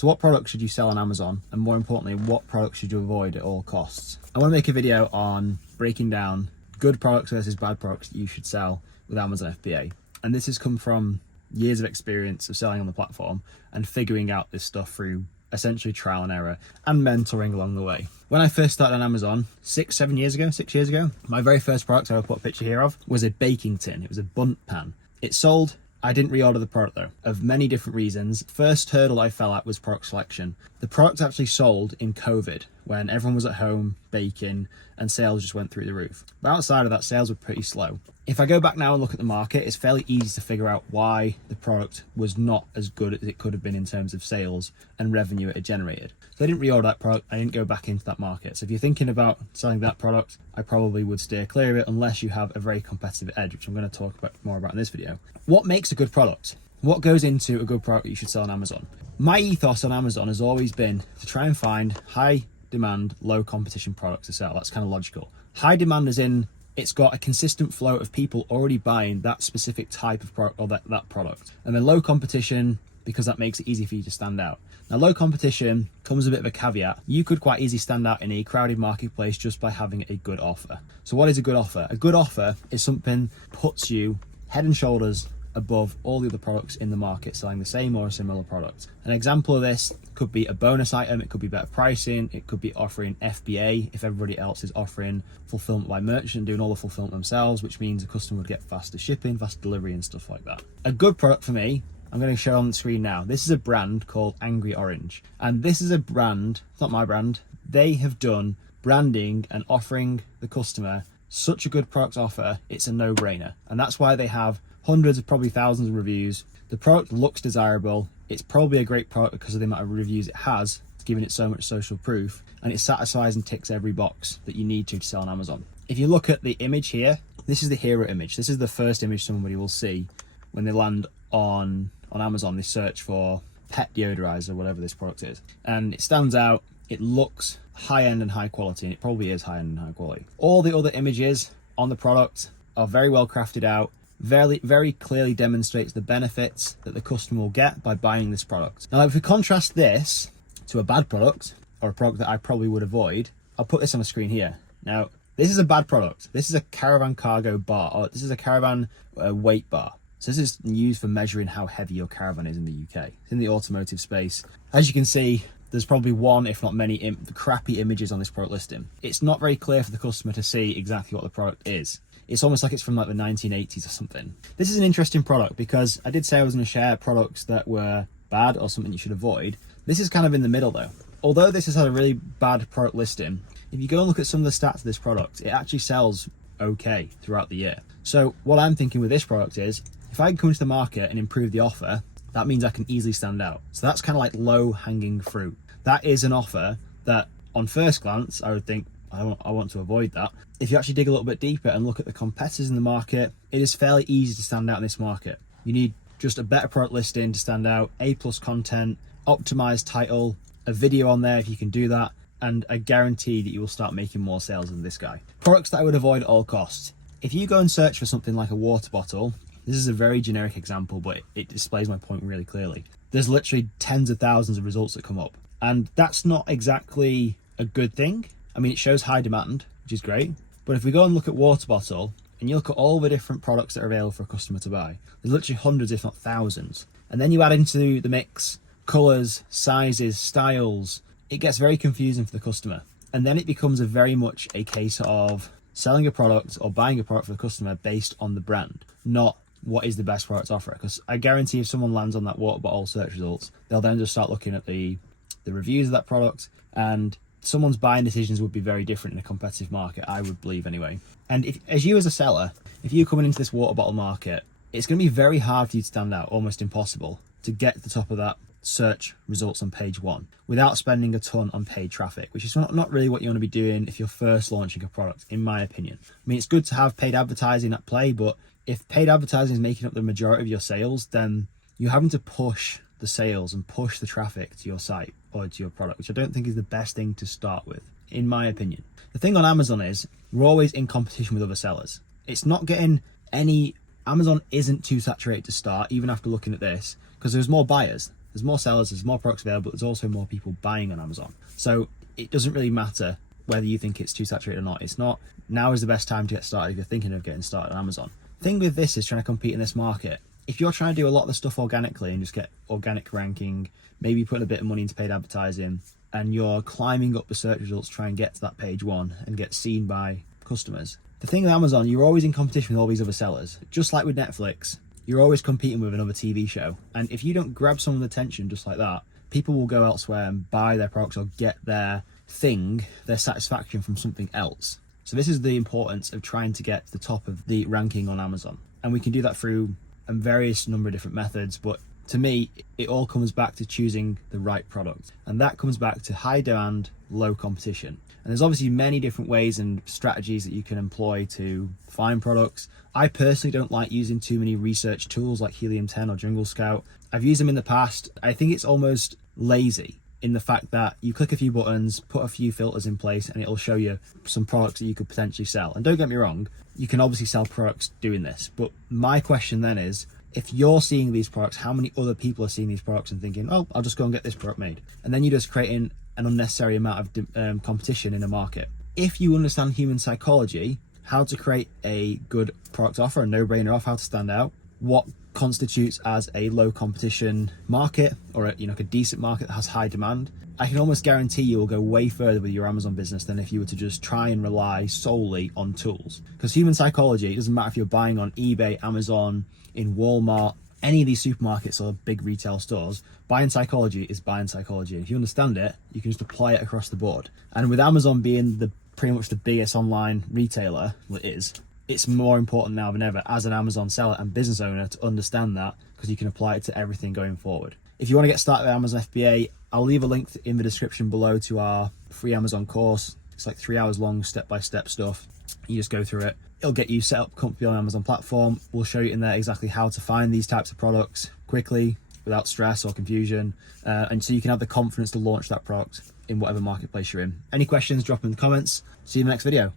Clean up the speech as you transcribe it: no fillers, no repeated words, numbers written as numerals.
So what products should you sell on Amazon? And more importantly, what products should you avoid at all costs? I want to make a video on breaking down good products versus bad products that you should sell with Amazon FBA. And this has come from years of experience of selling on the platform and figuring out this stuff through essentially trial and error and mentoring along the way. When I first started on Amazon 6 years ago, my very first product, I'll put a picture here of, was a baking tin. It was a bundt pan. It sold. I didn't reorder the product though, of many different reasons. First hurdle I fell at was product selection. The product actually sold in COVID when everyone was at home baking and sales just went through the roof. But outside of that, sales were pretty slow. If I go back now and look at the market, it's fairly easy to figure out why the product was not as good as it could have been in terms of sales and revenue it had generated. So I didn't reorder that product. I didn't go back into that market. So if you're thinking about selling that product, I probably would steer clear of it unless you have a very competitive edge, which I'm going to talk more about in this video. What makes a good product? What goes into a good product that you should sell on Amazon? My ethos on Amazon has always been to try and find high demand, low competition products to sell. That's kind of logical. High demand as in it's got a consistent flow of people already buying that specific type of product or that product. And then low competition, because that makes it easy for you to stand out. Now, low competition comes with a bit of a caveat. You could quite easily stand out in a crowded marketplace just by having a good offer. So what is a good offer? A good offer is something that puts you head and shoulders above all the other products in the market selling the same or a similar product. An example of this could be a bonus item, it could be better pricing, it could be offering FBA if everybody else is offering fulfillment by merchant, doing all the fulfillment themselves, which means a customer would get faster shipping, faster delivery and stuff like that. A good product for me, I'm going to show on the screen now. This is a brand called Angry Orange. And this is a brand, it's not my brand, they have done branding and offering the customer such a good product offer, it's a no-brainer. And that's why they have hundreds of probably thousands of reviews. The product looks desirable. It's probably a great product because of the amount of reviews it has, giving it so much social proof, and it satisfies and ticks every box that you need to sell on Amazon. If you look at the image here, this is the hero image. This is the first image somebody will see when they land on Amazon. They search for pet deodorizer, whatever this product is, and it stands out. It looks high-end and high quality, and it probably is high-end and high quality. All the other images on the product are very well crafted out, very clearly demonstrates the benefits that the customer will get by buying this product. Now, if we contrast this to a bad product, or a product that I probably would avoid, I'll put this on the screen here. Now, this is a bad product. This is a Caravan Cargo bar, or this is a Caravan weight bar. So this is used for measuring how heavy your caravan is in the UK. It's in the automotive space. As you can see, there's probably one, if not many, crappy images on this product listing. It's not very clear for the customer to see exactly what the product is. It's almost like it's from like the 1980s or something. This is an interesting product because I did say I was going to share products that were bad or something you should avoid. This is kind of in the middle though. Although this has had a really bad product listing, if you go and look at some of the stats of this product, it actually sells okay throughout the year. So what I'm thinking with this product is, if I can come into the market and improve the offer, that means I can easily stand out. So that's kind of like low hanging fruit. That is an offer that on first glance, I would think, I want to avoid that. If you actually dig a little bit deeper and look at the competitors in the market, it is fairly easy to stand out in this market. You need just a better product listing to stand out, A+ content, optimized title, a video on there if you can do that, and a guarantee that you will start making more sales than this guy. Products that I would avoid at all costs. If you go and search for something like a water bottle, this is a very generic example, but it displays my point really clearly. There's literally tens of thousands of results that come up, and that's not exactly a good thing. I mean, it shows high demand, which is great. But if we go and look at water bottle and you look at all the different products that are available for a customer to buy, there's literally hundreds, if not thousands. And then you add into the mix colors, sizes, styles, it gets very confusing for the customer. And then it becomes very much a case of selling a product or buying a product for the customer based on the brand, not what is the best product to offer. Because I guarantee if someone lands on that water bottle search results, they'll then just start looking at the reviews of that product, and someone's buying decisions would be very different in a competitive market, I would believe anyway. And as you as a seller, if you're coming into this water bottle market, it's going to be very hard for you to stand out, almost impossible, to get to the top of that search results on page 1 without spending a ton on paid traffic, which is not really what you want to be doing if you're first launching a product, in my opinion. I mean, it's good to have paid advertising at play, but if paid advertising is making up the majority of your sales, then you're having to push the sales and push the traffic to your site or to your product, which I don't think is the best thing to start with, in my opinion. The thing on Amazon is we're always in competition with other sellers. It's not getting any, Amazon isn't too saturated to start, even after looking at this, because there's more buyers. There's more sellers, there's more products available, there's also more people buying on Amazon. So it doesn't really matter whether you think it's too saturated or not. It's not. Now is the best time to get started if you're thinking of getting started on Amazon. The thing with this is trying to compete in this market. If you're trying to do a lot of the stuff organically and just get organic ranking, maybe putting a bit of money into paid advertising, and you're climbing up the search results, try and get to that page one and get seen by customers. The thing with Amazon, you're always in competition with all these other sellers. Just like with Netflix, you're always competing with another TV show. And if you don't grab someone's attention just like that, people will go elsewhere and buy their products or get their thing, their satisfaction from something else. So this is the importance of trying to get to the top of the ranking on Amazon. And we can do that through a various number of different methods, but to me, it all comes back to choosing the right product. And that comes back to high demand, low competition. And there's obviously many different ways and strategies that you can employ to find products. I personally don't like using too many research tools like Helium 10 or Jungle Scout. I've used them in the past. I think it's almost lazy in the fact that you click a few buttons, put a few filters in place, and it'll show you some products that you could potentially sell. And don't get me wrong, you can obviously sell products doing this. But my question then is, if you're seeing these products, how many other people are seeing these products and thinking, oh, I'll just go and get this product made? And then you're just creating an unnecessary amount of competition in a market. If you understand human psychology, how to create a good product offer, a no-brainer offer, how to stand out, what constitutes as a low competition market or a decent market that has high demand, I can almost guarantee you will go way further with your Amazon business than if you were to just try and rely solely on tools. Because human psychology, it doesn't matter if you're buying on eBay, Amazon, in Walmart, any of these supermarkets or big retail stores, buying psychology is buying psychology. If you understand it, you can just apply it across the board. And with Amazon being pretty much the biggest online retailer, well, it's more important now than ever as an Amazon seller and business owner to understand that, because you can apply it to everything going forward. If you want to get started with Amazon FBA, I'll leave a link in the description below to our free Amazon course. It's like 3 hours long, step-by-step stuff. You just go through it. It'll get you set up comfortably on Amazon platform. We'll show you in there exactly how to find these types of products quickly, without stress or confusion, and so you can have the confidence to launch that product in whatever marketplace you're in. Any questions, drop them in the comments. See you in the next video.